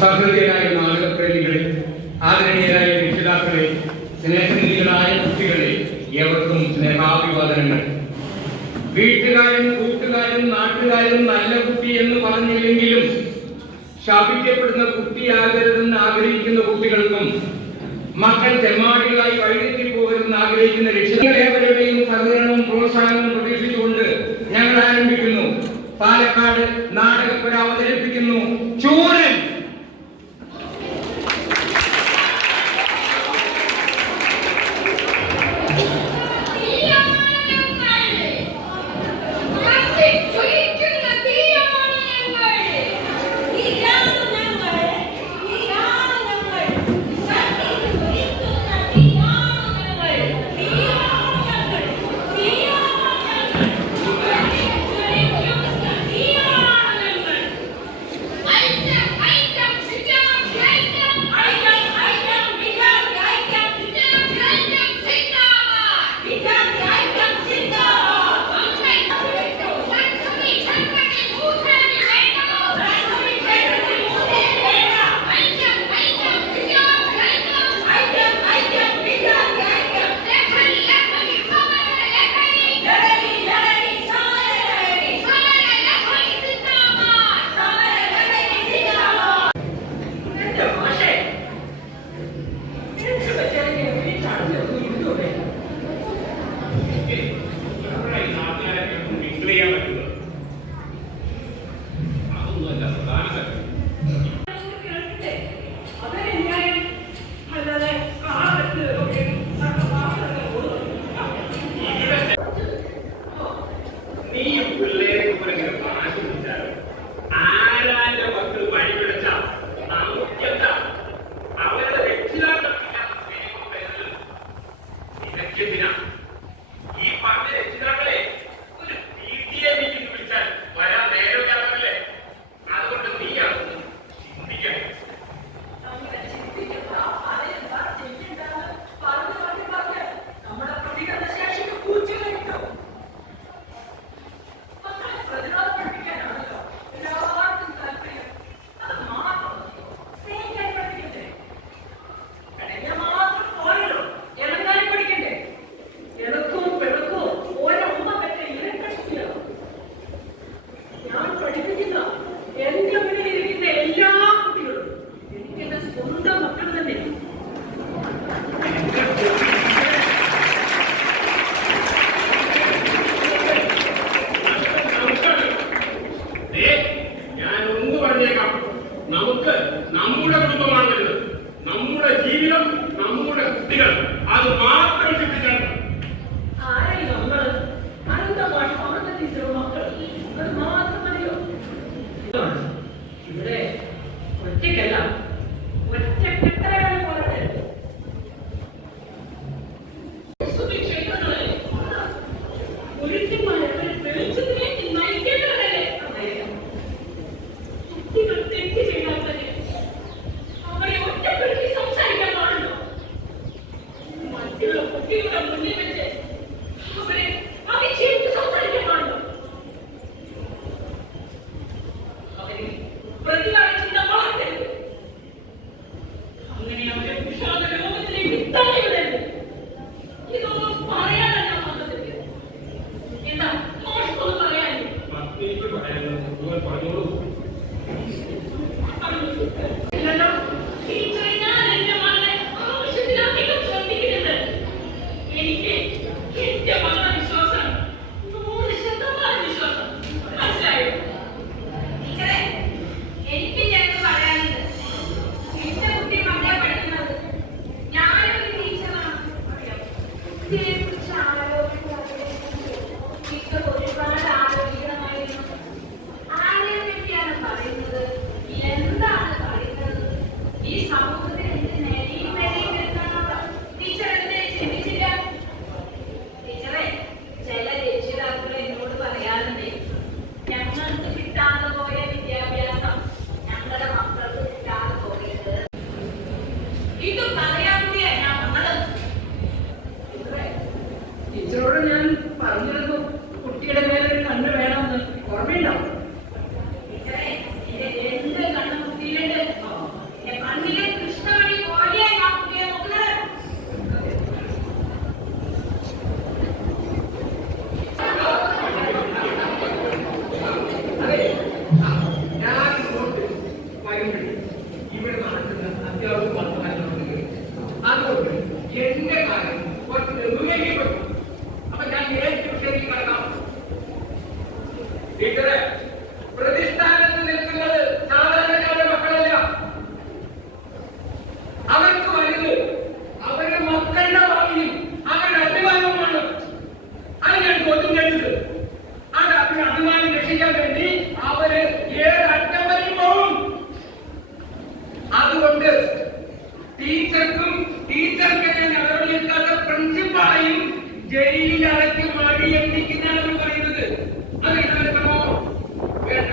സഹൃദയരായ നാടകപ്രേമികളെ, ആദരണീയരായ രക്ഷിതാക്കളെ, സ്നേഹനിധികളായ കുട്ടികളെ, ഏവർക്കും സ്നേഹാഭിവാദനങ്ങൾ. വീട്ടുകാരും കൂട്ടുകാരും നാട്ടുകാരും നല്ല കുട്ടി എന്ന് പറഞ്ഞില്ലെങ്കിലും ശാപിക്കപ്പെടുന്ന കുട്ടിയാകരുതെന്ന് ആഗ്രഹിക്കുന്ന കുട്ടികൾക്കും മക്കൾ തെമ്മാടികളായി വഴിതെറ്റി പോകരുതെന്ന് ആഗ്രഹിക്കുന്ന രക്ഷിതാക്കളേവരുടെയും സഹകരണവും പ്രോത്സാഹനവും പ്രതീക്ഷിച്ചുകൊണ്ട് ഞങ്ങൾ ആരംഭിക്കുന്നു. പാലക്കാട് നാടകപ്പുര അവതരിപ്പിക്കുന്നു ചൂരൻ. ഞാൻ ഇങ്ങോട്ട് വരുമ്പോഴേ ഇവിടെ നടക്കുന്ന അത്യാവശ്യം വർത്തമാനങ്ങളുണ്ട്. അതുകൊണ്ട് എന്റെ കാര്യം കുറച്ച് നിർവഹിക്കപ്പെട്ടു. അപ്പൊ ഞാൻ ഏത് വിഷയത്തിൽ കടക്കാം? ടീച്ചറെ, പ്രതിസ്ഥാനത്ത് നിൽക്കുന്നത് സാധാരണക്കാരുടെ മക്കളല്ല. അവർക്ക് വലുത് അവരുടെ മക്കളുടെ ഭാവിയും അവരുടെ അഭിമാനവുമാണ്. അത് ഞാൻ ചോദ്യം ചെയ്തത്. അത് അവരുടെ അഭിമാനം രക്ഷിക്കാൻ വേണ്ടി അവര് ഏത് അറ്റം വരെ പോകും. അതുകൊണ്ട് ടീച്ചർക്കും ടീച്ചർക്കെതിരെ നടപടിയെടുക്കാത്ത പ്രിൻസിപ്പാളെയും ജയിലിൽ അടക്കി മടിയെത്തിക്കുന്നതാണ് പറയുന്നത്. അത് വേണ്ട.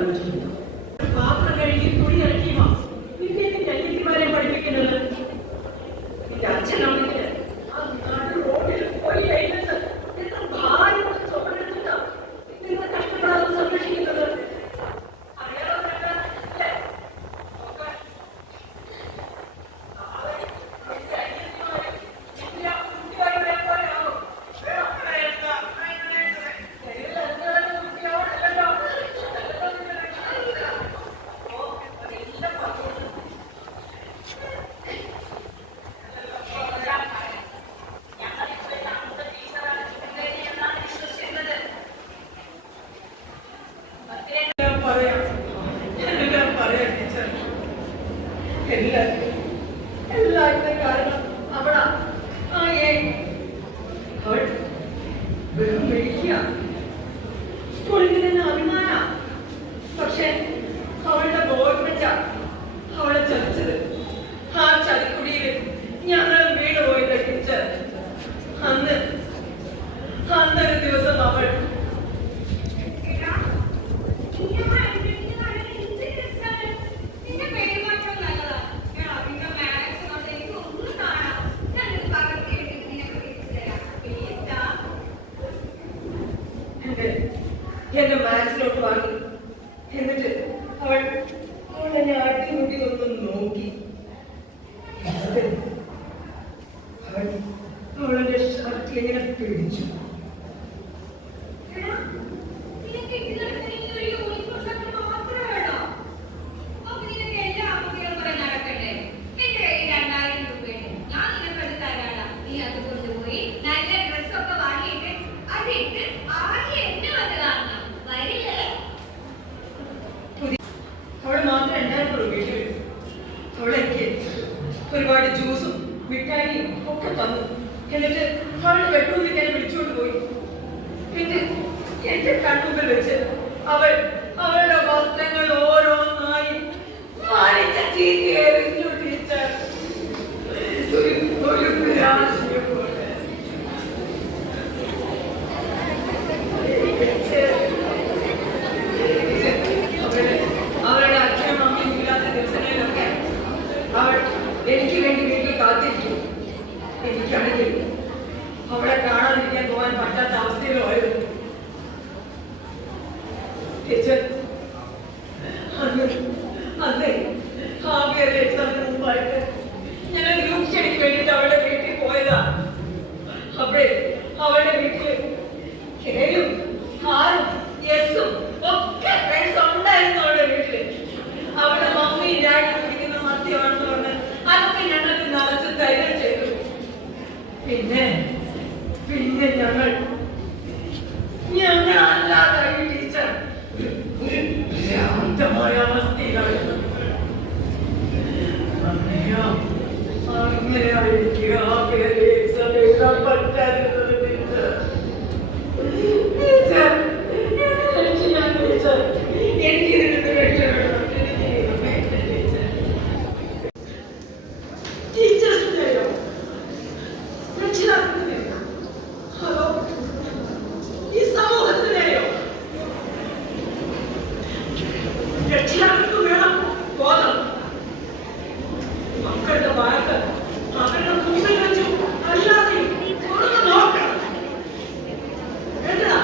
ആലോചിക്കുന്നു. പാത്രം കഴുകി തുണി ഇറക്കിയുമോ നിന്റെ കല്ലിമാരെ പഠിപ്പിക്കുന്നത്? നിന്റെ അച്ഛനാണെങ്കിൽ ആ നാട്ടിൽ റോഡിൽ പോയി കഴിഞ്ഞിട്ട് എത്ര ഭാര്യയുടെ ചോടെടുത്തിട്ടാ നിങ്ങൾ കഷ്ടപ്പെടാതെ സംരക്ഷിക്കുന്നത്. എല്ലാവരുടെ കാരണം അവളാ. അവൾ വെറും മേടിക്കുക സ്കൂളിൽ തന്നെ അഭിമാന. പക്ഷെ അവളുടെ ബോയ്ഫ്രണ്ടാ അവളെ ചതിച്ചത്. ആ ചതിക്കുടിയിൽ ഞങ്ങൾ വീട് പോയത് ടീച്ചർ. അന്നൊരു ദിവസം അവൾ എന്നെ മാത്സിലോട്ട് വാങ്ങി. എന്നിട്ട് അവൾ എന്നെ അടിമുടി ഒന്നും നോക്കി. അവളെന്റെ ഷർട്ട് എങ്ങനെ പിടിച്ചു. അവള് മാത്രം ഉണ്ടായിരുന്നുള്ളൂ വീട്ടിൽ. അവളെനിക്ക് ഒരുപാട് ജ്യൂസും മിഠായിയും ഒക്കെ തന്നു. എന്നിട്ട് അവളുടെ ബെഡ്റൂമിൽ എന്നെ വിളിച്ചുകൊണ്ട് പോയി. പിന്നെ എന്റെ കൺമുമ്പിൽ വെച്ച് അവളുടെ വസ്ത്രങ്ങൾ ഓരോന്നായി ചീത്തയായിരുന്നു ടീച്ചർ. ഒരു നിരാശയെ പോലെ അവളുടെ അച്ഛനും അമ്മയും ഇല്ലാത്ത ദിവസങ്ങളിലൊക്കെ അവൾ എനിക്ക് വേണ്ടി വീട്ടിൽ കാത്തിരിക്കും. എനിക്കാണെങ്കിൽ അവളെ കാണാതിരിക്കാൻ പോകാൻ പറ്റാത്ത അവസ്ഥയിലായിരുന്നു. ടീച്ചർ അന്നേ ഹാവിയർ എക്സാമിന് മുമ്പായിട്ട് ഞാൻ ഗ്രൂപ്പ് സ്റ്റഡിക്ക് വേണ്ടിയിട്ട് അവളുടെ വീട്ടിൽ പോയതാ. അപ്പോഴേ അവളുടെ വീട്ടില് കേയും ഹാറും യെസും ഒക്കെ ഫ്രണ്ട്സ് ഉണ്ടായിരുന്നു. അവളുടെ വീട്ടില് അവളുടെ മമ്മി ഡാഡി കുടിക്കുന്ന മദ്യമാണെന്ന് പറഞ്ഞ് അതൊക്കെ ഞങ്ങൾക്ക് നിറച്ച് തരുകയും ചെയ്തു. പിന്നെ ഞങ്ങൾ അല്ലാതായി ടീച്ചർ. ഭ്രാന്തമായ അവസ്ഥയിലായിരുന്നു. അങ്ങനെയായിരിക്കും ആ പേര് എക്സാം എഴുതാൻ പറ്റാതിരുന്നത് ടീച്ചർ. എനിക്കിതിൽ നിന്ന് രക്ഷപ്പെടണം. ടീച്ചേഴ്സിനെയോ രക്ഷിതാക്കളെയോ അതോ ഈ സമൂഹത്തിനെയോ? രക്ഷിതാക്കൾക്ക് വേണം ബോധം. മക്കളുടെ വാക്ക് അവരുടെ മുമ്പിൽ വെച്ചു അല്ലാതെ തുറന്നു നോക്കണം. എന്താ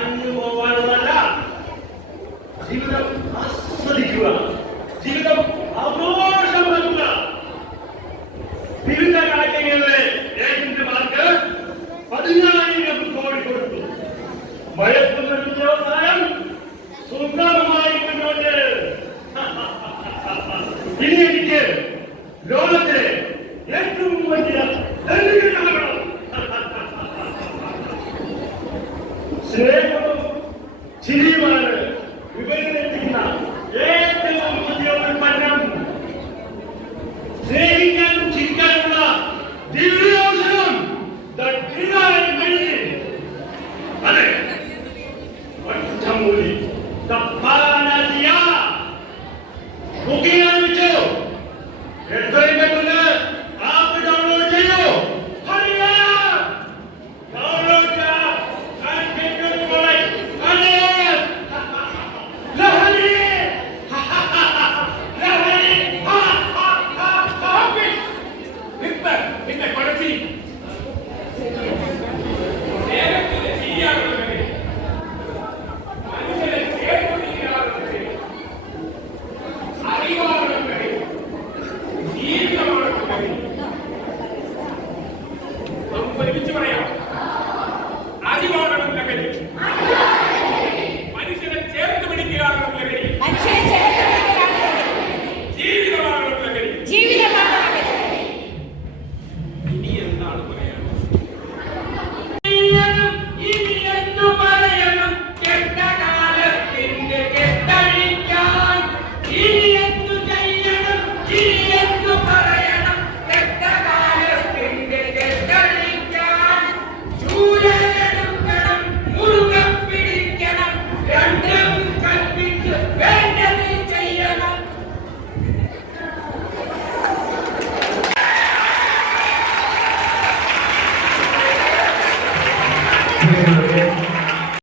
മാഞ്ഞു പോകാനുള്ളതല്ല. ജീവിതം ആസ്വദിക്കുക, ജീവിതം ആഘോഷമാക്കുക. വിവിധ രാജ്യങ്ങളിലെ ഏജന്റുമാർക്ക് 14,000 കോടി കൊടുത്തു. മയക്കുമരുന്ന് വ്യവസായം സുഗമമായി മുന്നോട്ട്. ഇനി എനിക്ക് ലോകത്തിലെ ഏറ്റവും വലിയ ധനികനാകണം. സ്നേഹവും ചിരിയുമാണ്